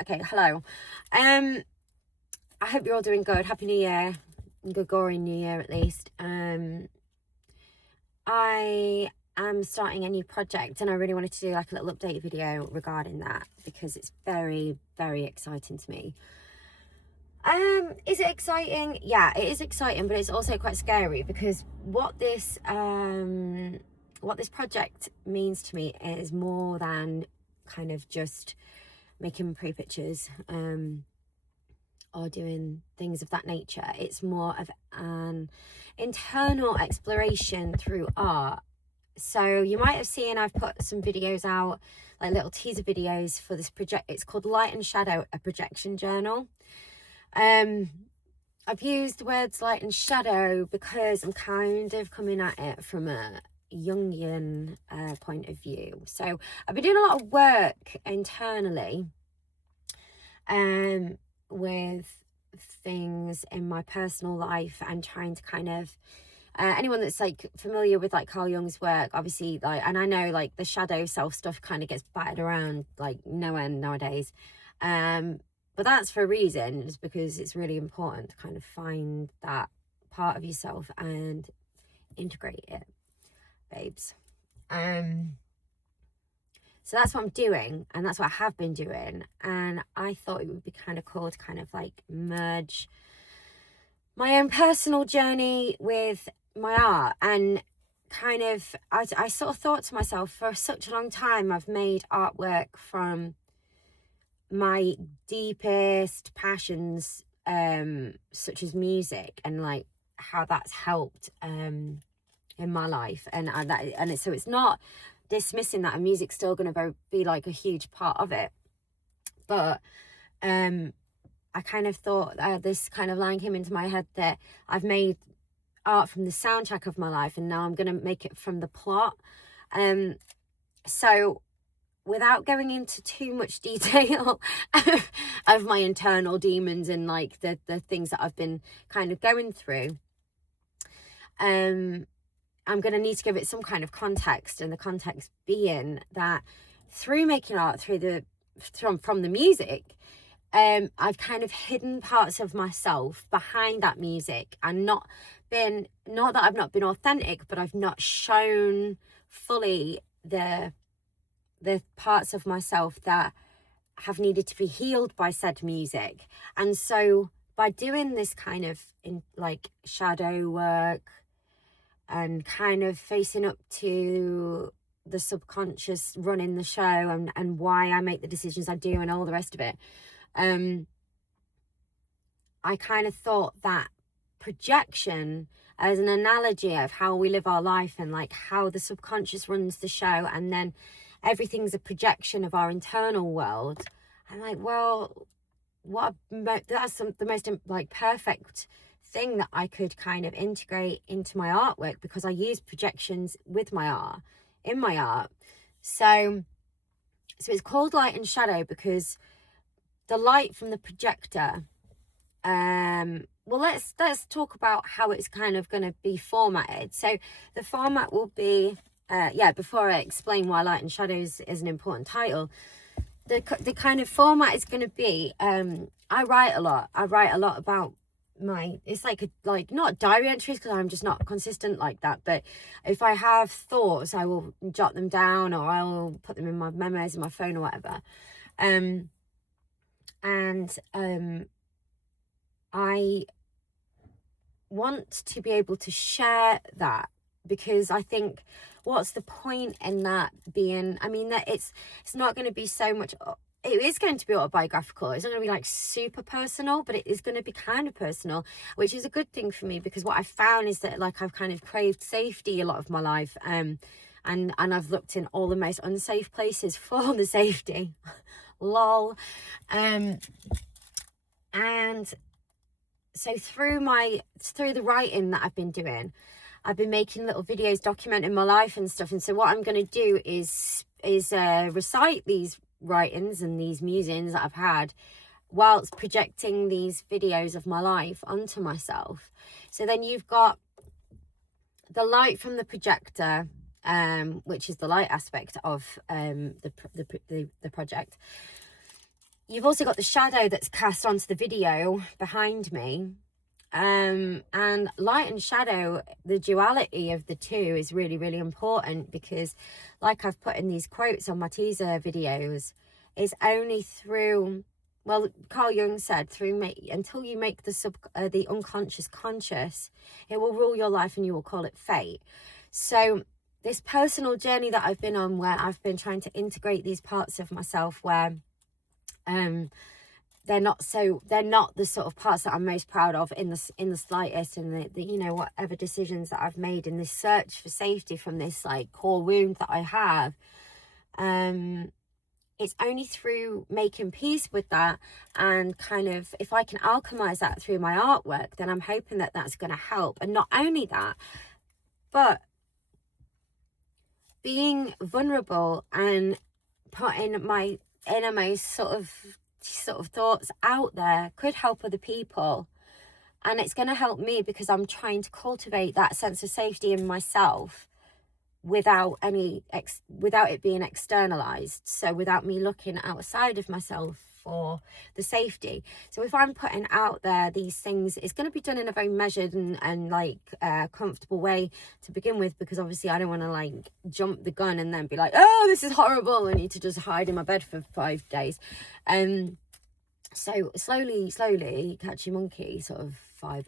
Okay, hello. I hope you're all doing good. Happy New Year. Gregorian New Year at least. I am starting a new project and I really wanted to do like a little update video regarding that because it's very, very exciting to me. Is it exciting? Yeah, it is exciting, but it's also quite scary because what this project means to me is more than kind of just making pretty pictures or doing things of that nature. It's more of an internal exploration through art. So you might have seen I've put some videos out, like little teaser videos for this project. It's called Light and Shadow, a projection journal. I've used the words light and shadow because I'm kind of coming at it from a Jungian point of view. So I've been doing a lot of work internally with things in my personal life and trying to kind of anyone that's like familiar with like Carl Jung's work, obviously, like, and I know like the shadow self stuff kind of gets battered around like no end nowadays, but that's for a reason. It's because it's really important to kind of find that part of yourself and integrate it, babes. So that's what I'm doing, and that's what I have been doing, and I thought it would be kind of cool to kind of like merge my own personal journey with my art. And kind of I sort of thought to myself, for such a long time I've made artwork from my deepest passions, such as music, and like how that's helped in my life, so it's not dismissing that, and music's still going to be like a huge part of it, but I kind of thought this kind of line came into my head that I've made art from the soundtrack of my life, and now I'm going to make it from the plot. So without going into too much detail of my internal demons and like the things that I've been kind of going through, I'm going to need to give it some kind of context, and the context being that through making art, from the music, I've kind of hidden parts of myself behind that music, and not that I've not been authentic, but I've not shown fully the parts of myself that have needed to be healed by said music. And so by doing this kind of like shadow work and kind of facing up to the subconscious running the show, and why I make the decisions I do and all the rest of it, I kind of thought that projection as an analogy of how we live our life, and like how the subconscious runs the show, and then everything's a projection of our internal world. I'm like, well, that's the most like perfect thing that I could kind of integrate into my artwork, because I use projections with my art, in my art. So it's called Light and Shadow because the light from the projector, well, let's talk about how it's kind of going to be formatted. So the format will be, before I explain why Light and Shadows is an important title, the kind of format is going to be, I write a lot about it's like not diary entries, because I'm just not consistent like that, but if I have thoughts, I will jot them down, or I will put them in my memos in my phone or whatever. I want to be able to share that, because I think what's the point in that being, I mean, that it's not going to be so much, it is going to be autobiographical. It's not going to be like super personal, but it is going to be kind of personal, which is a good thing for me, because what I've found is that like I've kind of craved safety a lot of my life, and I've looked in all the most unsafe places for the safety. Lol. And so through the writing that I've been doing, I've been making little videos documenting my life and stuff. And so what I'm going to do is recite these writings and these musings that I've had whilst projecting these videos of my life onto myself. So then you've got the light from the projector, which is the light aspect of the project. you've also got the shadow that's cast onto the video behind me. And light and shadow, the duality of the two is really, really important, because like I've put in these quotes on my teaser videos, it's only through, well, Carl Jung said, until you make the unconscious conscious, it will rule your life and you will call it fate. So this personal journey that I've been on, where I've been trying to integrate these parts of myself where they're not the sort of parts that I'm most proud of in the slightest, and the you know, whatever decisions that I've made in this search for safety from this like core wound that I have, it's only through making peace with that, and kind of, if I can alchemize that through my artwork, then I'm hoping that that's going to help. And not only that, but being vulnerable and putting my innermost sort of thoughts out there could help other people, and it's going to help me, because I'm trying to cultivate that sense of safety in myself without it being externalized, so without me looking outside of myself for the safety. So if I'm putting out there these things, it's going to be done in a very measured and like comfortable way to begin with, because obviously I don't want to like jump the gun and then be like, oh, this is horrible, I need to just hide in my bed for 5 days. So slowly catchy monkey sort of vibe.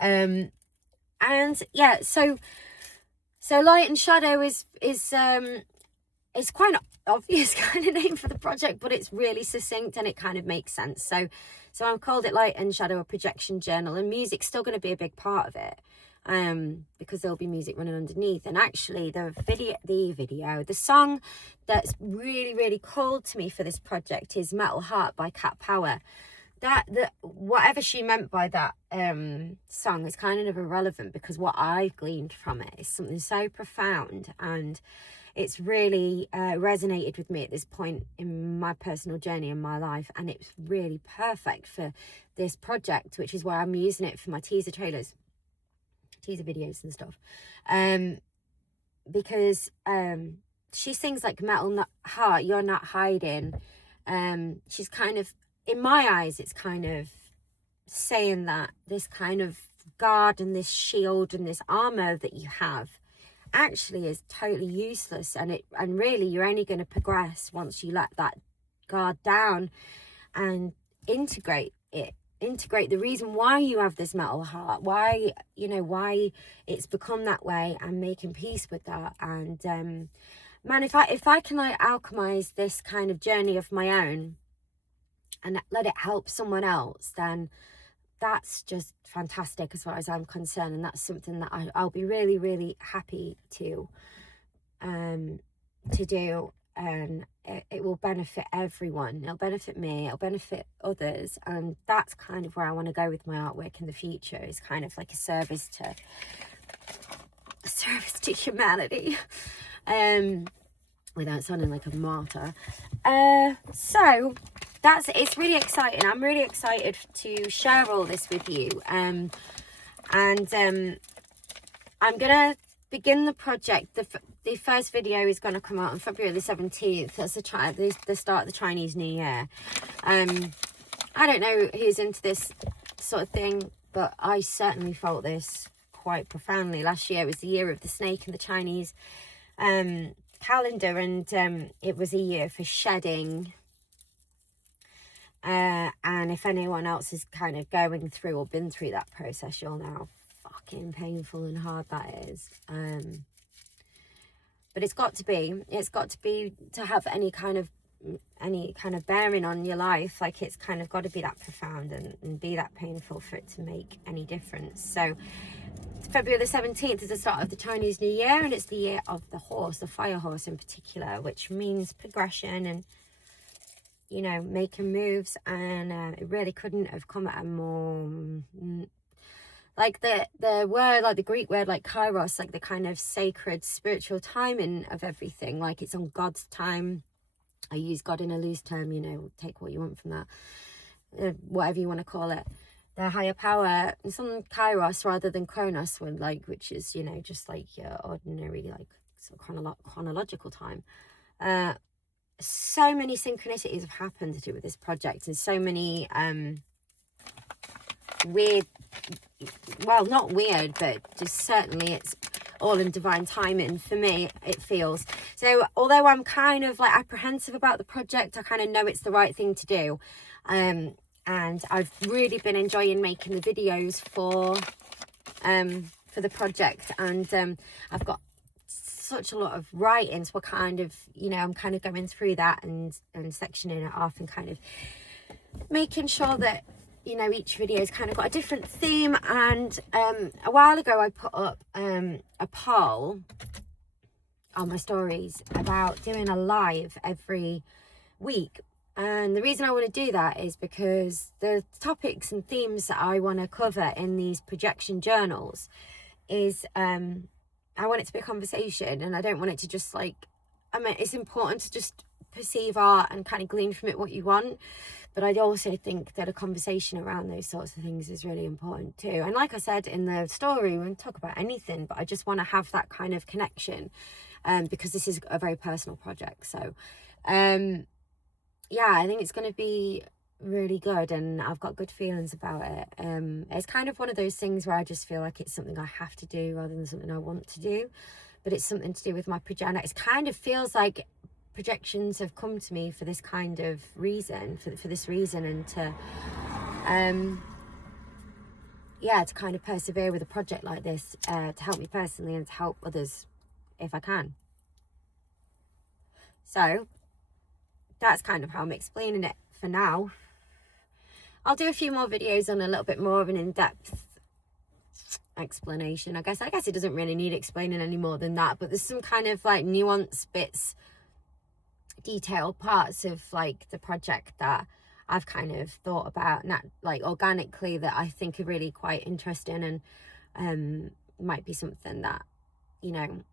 And yeah, so light and shadow is quite an obvious kind of name for the project, but it's really succinct and it kind of makes sense. So I've called it Light and Shadow, a projection journal, and music's still going to be a big part of it, because there'll be music running underneath. And actually the song that's really, really called to me for this project is Metal Heart by Cat Power. That whatever she meant by that song is kind of irrelevant, because what I've gleaned from it is something so profound, and it's really resonated with me at this point in my personal journey in my life, and it's really perfect for this project, which is why I'm using it for my teaser videos and stuff, because she sings like Metal Heart, you're not hiding. She's kind of, in my eyes, it's kind of saying that this kind of guard and this shield and this armor that you have actually is totally useless, and really you're only going to progress once you let that guard down and integrate the reason why you have this metal heart, why it's become that way, and making peace with that. And man, if I can like alchemize this kind of journey of my own and let it help someone else, then that's just fantastic as far as I'm concerned, and that's something that I'll be really, really happy to do, and it will benefit everyone. It'll benefit me, it'll benefit others, and that's kind of where I want to go with my artwork in the future, is kind of like a service to humanity, without sounding like a martyr. So it's really exciting. I'm really excited to share all this with you. And I'm gonna begin the project. The first video is going to come out on February the 17th. That's the start of the Chinese New Year. I don't know who's into this sort of thing, but I certainly felt this quite profoundly. Last year was the year of the snake in the Chinese calendar, and it was a year for shedding. And if anyone else is kind of going through or been through that process, you'll know how fucking painful and hard that is. But it's got to be to have any kind of bearing on your life. Like, it's kind of got to be that profound and be that painful for it to make any difference. So February the 17th is the start of the Chinese New Year, and it's the year of the horse, the fire horse in particular, which means progression and, you know, making moves. And it really couldn't have come at a more like the word, like the Greek word, like kairos, like the kind of sacred spiritual timing of everything. Like, it's on God's time. I use God in a loose term, you know, take what you want from that, whatever you want to call it. The higher power, it's on kairos rather than chronos, which is, you know, just like your ordinary, like, sort of chronological time. so many synchronicities have happened to do with this project, and so many weird, well, not weird, but just certainly it's all in divine timing for me, it feels. So although I'm kind of like apprehensive about the project, I kind of know it's the right thing to do. And I've really been enjoying making the videos for the project, and I've got such a lot of writing, so kind of, you know, I'm kind of going through that and sectioning it off and kind of making sure that, you know, each video's kind of got a different theme. And a while ago I put up a poll on my stories about doing a live every week, and the reason I want to do that is because the topics and themes that I want to cover in these projection journals is I want it to be a conversation, and I don't want it to just like, I mean, it's important to just perceive art and kind of glean from it what you want, but I also think that a conversation around those sorts of things is really important too. And like I said in the story, we can talk about anything, but I just want to have that kind of connection, because this is a very personal project. So yeah, I think it's going to be really good, and I've got good feelings about it. It's kind of one of those things where I just feel like it's something I have to do rather than something I want to do, but it's something to do with my project. It kind of feels like projections have come to me for this kind of reason, for this reason, and to yeah, to kind of persevere with a project like this, to help me personally and to help others if I can. So that's kind of how I'm explaining it for now. I'll do a few more videos on a little bit more of an in-depth explanation. I guess it doesn't really need explaining any more than that, but there's some kind of like nuance bits, detailed parts of like the project that I've kind of thought about, not like organically, that I think are really quite interesting, and might be something that, you know,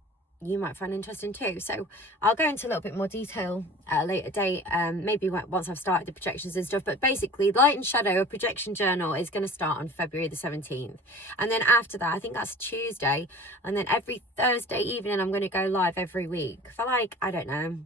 you might find interesting too. So I'll go into a little bit more detail at a later date, maybe once I've started the projections and stuff. But basically, Light and Shadow, a projection journal, is going to start on February the 17th, and then after that, I think that's Tuesday, and then every Thursday evening I'm going to go live every week for like, I don't know,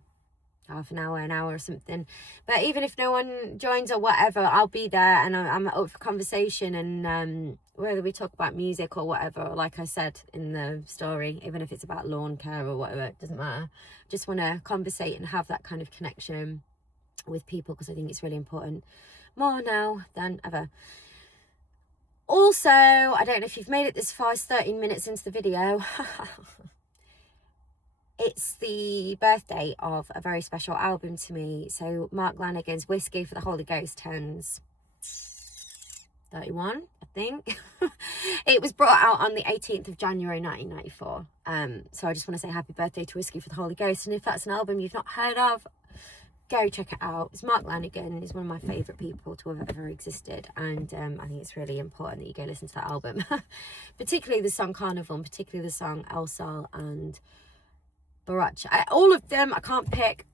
half an hour or something. But even if no one joins or whatever, I'll be there, and I'm up for conversation, and whether we talk about music or whatever, or like I said in the story, even if it's about lawn care or whatever, it doesn't matter. Just want to conversate and have that kind of connection with people, because I think it's really important, more now than ever. Also, I don't know if you've made it this far, it's 13 minutes into the video. It's the birthday of a very special album to me. So Mark Lanegan's Whiskey for the Holy Ghost turns 31, I think. It was brought out on the 18th of January 1994. So I just want to say happy birthday to Whiskey for the Holy Ghost. And if that's an album you've not heard of, go check it out. It's Mark Lanegan. He's one of my favourite people to have ever existed, and I think it's really important that you go listen to that album. Particularly the song Carnival, and particularly the song El Sol and Barach. All of them, I can't pick.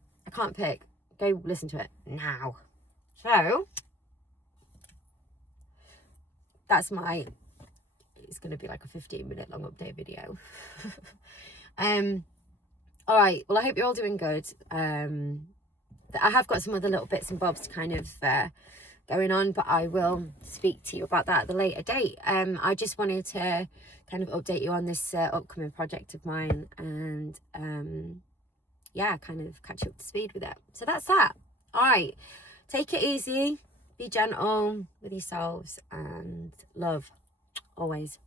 Go listen to it now. So that's it's going to be like a 15-minute long update video. All right, well, I hope you're all doing good. I have got some other little bits and bobs kind of going on, but I will speak to you about that at a later date. I just wanted to kind of update you on this upcoming project of mine, and yeah, kind of catch you up to speed with it. So that's that. All right, take it easy, be gentle with yourselves, and love always.